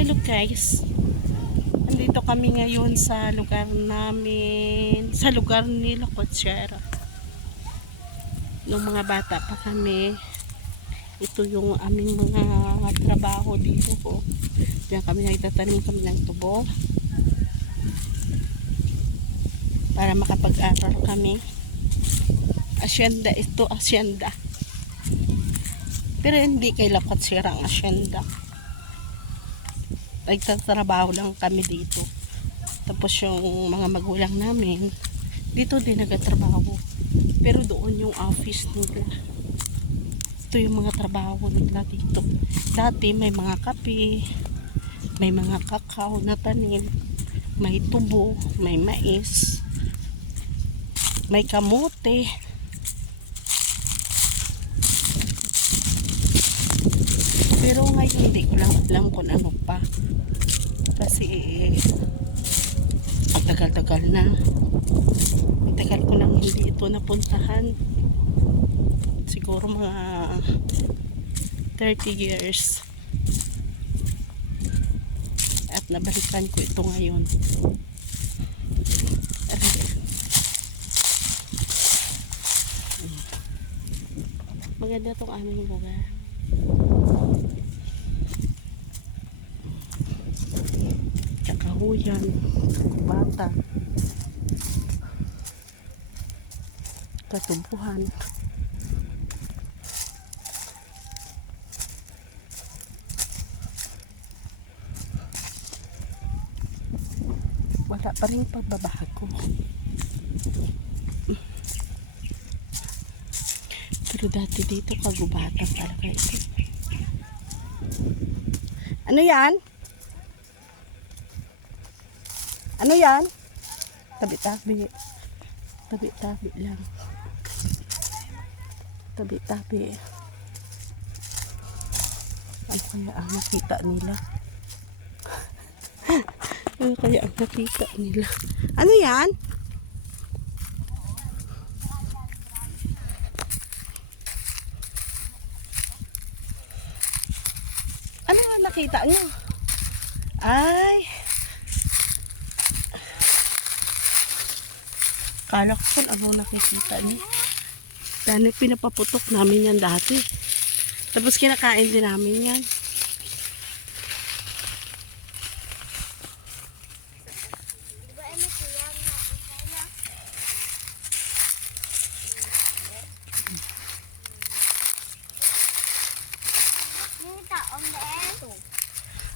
Hello guys, andito kami ngayon sa lugar namin, sa lugar ni Locochera. Nung mga bata pa kami, ito yung aming mga trabaho dito po. Diyan kami nagtatanim kami ng tubo para makapag-aral kami. Asyenda ito, asyenda. Pero hindi kay Locochera ang asyenda. Nagtatrabaho lang kami dito. Tapos yung mga magulang namin dito din nagtatrabaho, pero doon yung office nila. Ito yung mga trabaho nila dito. Dati may mga kape, may mga kakao na tanim, may tubo, may mais, may kamote. Pero ngayon hindi ko lang alam kung ano pa. Kasi ang tagal-tagal na. Ang tagal ko nang hindi ito napuntahan. Siguro mga 30 years. At nabalikan ko ito ngayon. Maganda itong aming lugar. Kakahuyan, bata, katubuhan. Wala pa rin pagbabago. Pero dati dito kagubatan talaga ito. Ano yan? Ano yan? Tabi-tabi. Tabi-tabi lang. Tabi-tabi. Ano kaya ang nakita nila? Ano kaya ang nakita nila? Ano yan? Ano ang nakita nyo? Ay! Kala ko kung ano nakikita niyo. Dahil pinapaputok namin yan dati. Tapos kinakain din namin yan.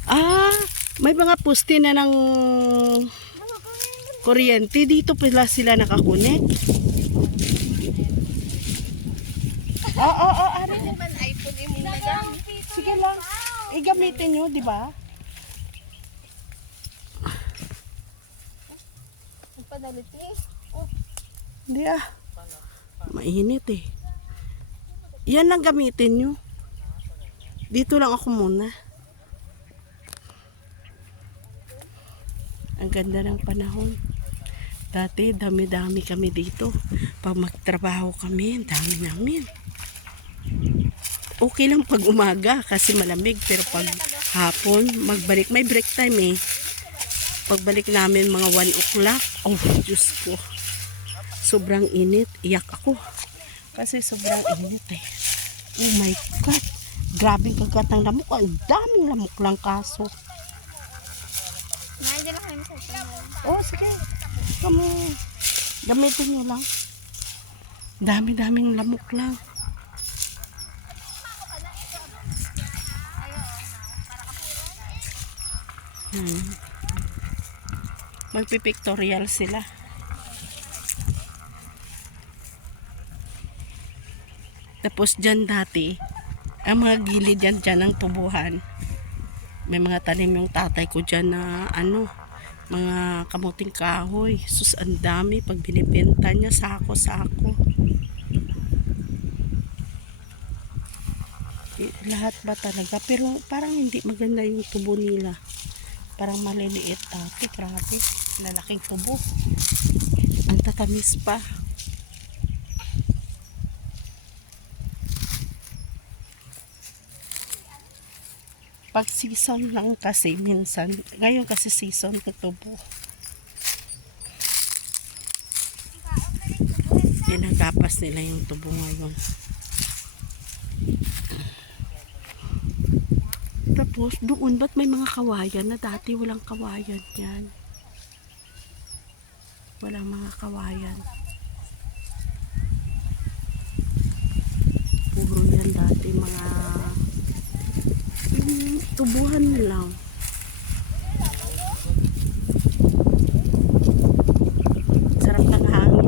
Ah, may mga poste na ng kuryente. Dito pala sila nakakunik. Oo, ano naman iPhone mo na gamit. Sige lang. Igamitin nyo, di ba? Padalit ni. Hindi mainit eh. Yan lang gamitin nyo. Dito lang ako muna. Ang ganda ng panahon. Dati dami-dami kami dito. Pag magtrabaho kami, dami namin. Okay lang pag umaga kasi malamig, pero pag hapon magbalik, may break time eh. Pagbalik namin mga 1 o'clock, oh Diyos ko, sobrang init, iyak ako kasi sobrang init eh. Oh my God, grabing kagat ng lamok. Ang daming lamok lang kaso. Nandiyan lang kami sa tanan. Oh sige, kamu gamitin nyo lang. Dami-daming lamok lang. Magpipictorial sila. Tapos dyan dati, ang mga gilid dyan ng tubuhan, may mga tanim yung tatay ko dyan na mga kamuting kahoy. Sus, ang dami pag binibenta niya, sako-sako. Lahat ba talaga? Pero parang hindi maganda yung tubo nila. Parang maliliit dati. Grabe, lalaking tubo. Ang tatamis pa. Pag season lang kasi minsan, ngayon kasi season ng tubo. Ginagapas nila yung tubo ngayon. Tapos doon, ba't may mga kawayan na dati walang kawayan yan? Walang mga kawayan. Puro yan dati mga tubuhan lang. Sarap ng hangin.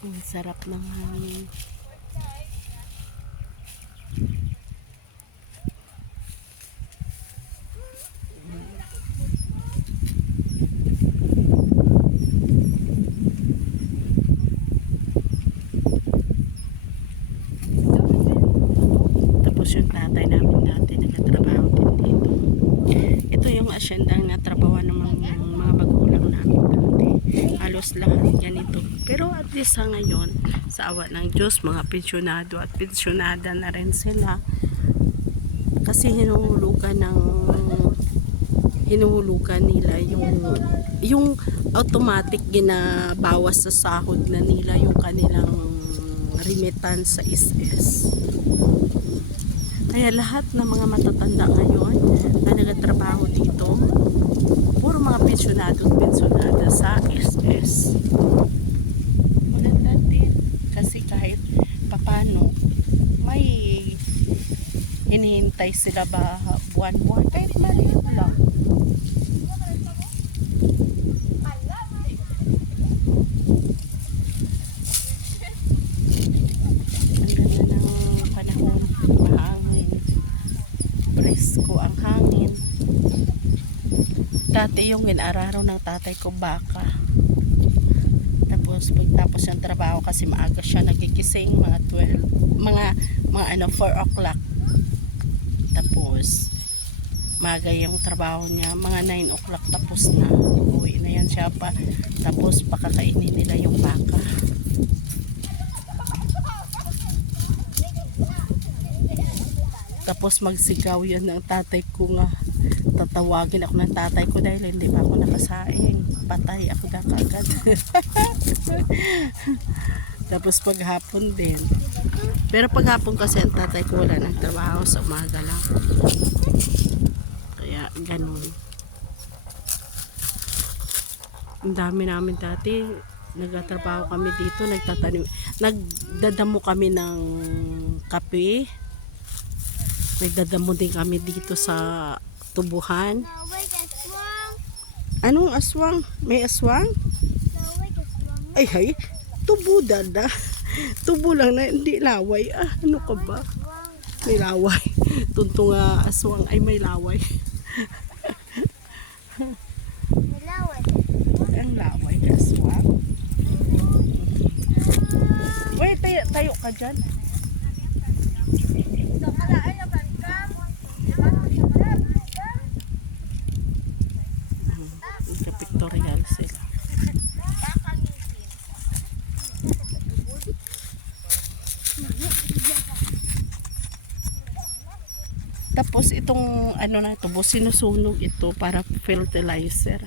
Ang sarap ng hangin. Tapos yung tatay namin dati nagtatrabaho din dito. Ito yung asyendang natrabaho ng mga magulang namin dati. Halos lahat ganito. Pero at least sa ngayon, sa awa ng Diyos, mga pensyonado at pensyonada na rin sila. Kasi hinuhulugan nila yung automatic ginabawas sa sahod na nila yung kanilang remittance sa SS. Kaya lahat ng mga matatanda ngayon na nagtatrabaho dito, puro mga pensyonado at pensyonada sa SS. Maganda din kasi kahit papano may hinihintay sila ba buwan-buwan, kahit maliit lang. Ang ganda ng panahon, mahangin, presko ang hangin. Dati yung inararaw ng tatay ko baka. Tapos pagtapos ng trabaho kasi maaga siya nagigising, mga 4 o'clock. Tapos maaga yung trabaho niya, mga 9 o'clock tapos na. Uwi na yan siya pa. Tapos pakakainin nila yung baka. Tapos magsigaw yan ng tatay ko nga. Tatawagin ako ng tatay ko dahil hindi pa ako nakasaing. Patay ako na kagad. Tapos paghapon din. Pero paghapon kasi ang tatay ko wala ng trabaho, sa umaga lang. Kaya ganun. Ang dami namin dati. Nagtatrabaho kami dito, nagdadamo kami ng kape. Nagdadamo din kami dito sa tubuhan. Anong aswang? May aswang? Ay hay, tubo dada. Tubo lang na, hindi laway. Ano ka ba? May laway. Tuntong aswang ay may laway. May laway. Ang laway ka aswang. Wait, tayo ka dyan. Pictorial sila. Tapos itong ano na ito, sinusunog ito para fertilizer.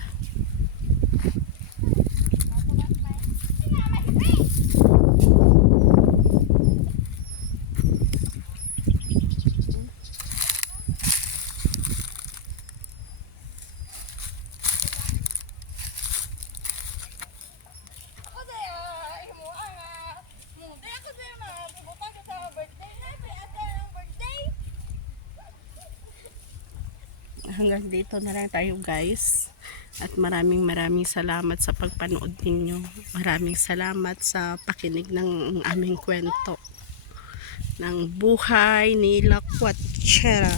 Hanggang dito na lang tayo guys, at maraming salamat sa pagpanood ninyo. Maraming salamat sa pakinig ng aming kwento ng buhay ni Lakwatchera.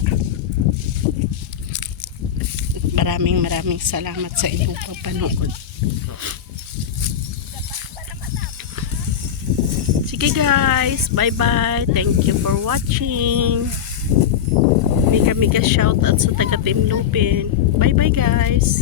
Maraming salamat sa inyong pagpanood. Sige guys, bye bye, thank you for watching. Mega shout out sa taga Team Lupin. Bye bye guys.